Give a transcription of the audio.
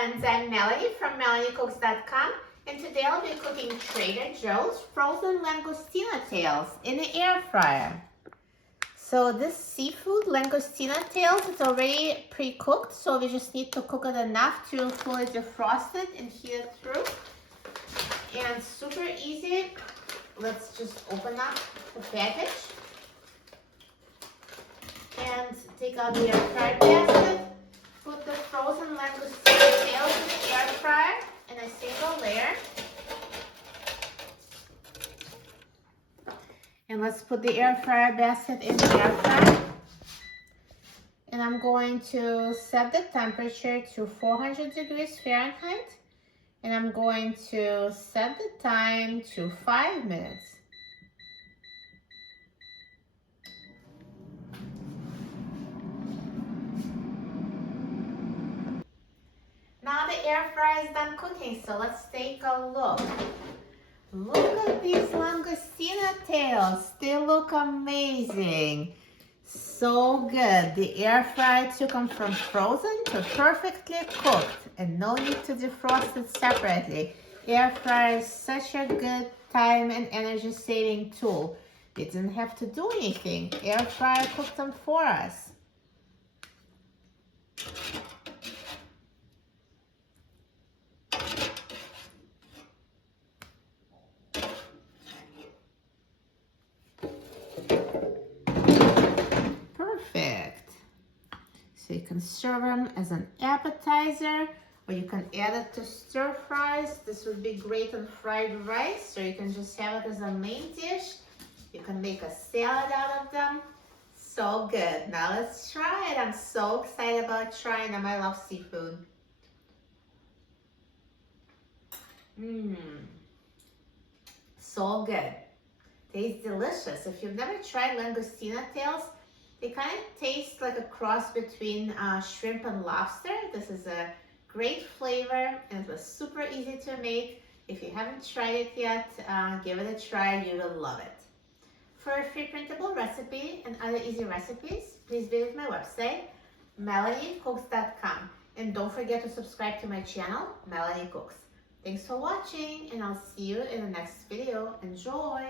friends, I'm Melanie from MelanieCooks.com, and today I'll be cooking Trader Joe's frozen Langostino tails in the air fryer. So this seafood Langostino tails is already pre-cooked, so we just need to cook it enough to fully defrost it and heat it through. And super easy. Let's just open up the package and take out the air fryer basket. Put the frozen Langostino tails in the air fryer in a single layer. And let's put the air fryer basket in the air fryer. And I'm going to set the temperature to 400 degrees Fahrenheit. And I'm going to set the time to 5 minutes. Now the air fryer is done cooking, so let's take a look. Look at these Langostino tails. They look amazing. So good. The air fryer took them from frozen to perfectly cooked and no need to defrost it separately. Air fryer is such a good time and energy saving tool. We didn't have to do anything. Air fryer cooked them for us. Perfect. So you can serve them as an appetizer, or you can add it to stir fries. This would be great on fried rice, or you can just have it as a main dish. You can make a salad out of them. So good. Now let's try it. I'm so excited about trying them. I love seafood. So good. Tastes delicious. If you've never tried Langostino tails, they kind of taste like a cross between shrimp and lobster. This is a great flavor and it was super easy to make. If you haven't tried it yet, give it a try. You will love it. For a free printable recipe and other easy recipes, please visit my website, MelanieCooks.com. And don't forget to subscribe to my channel, Melanie Cooks. Thanks for watching, and I'll see you in the next video. Enjoy!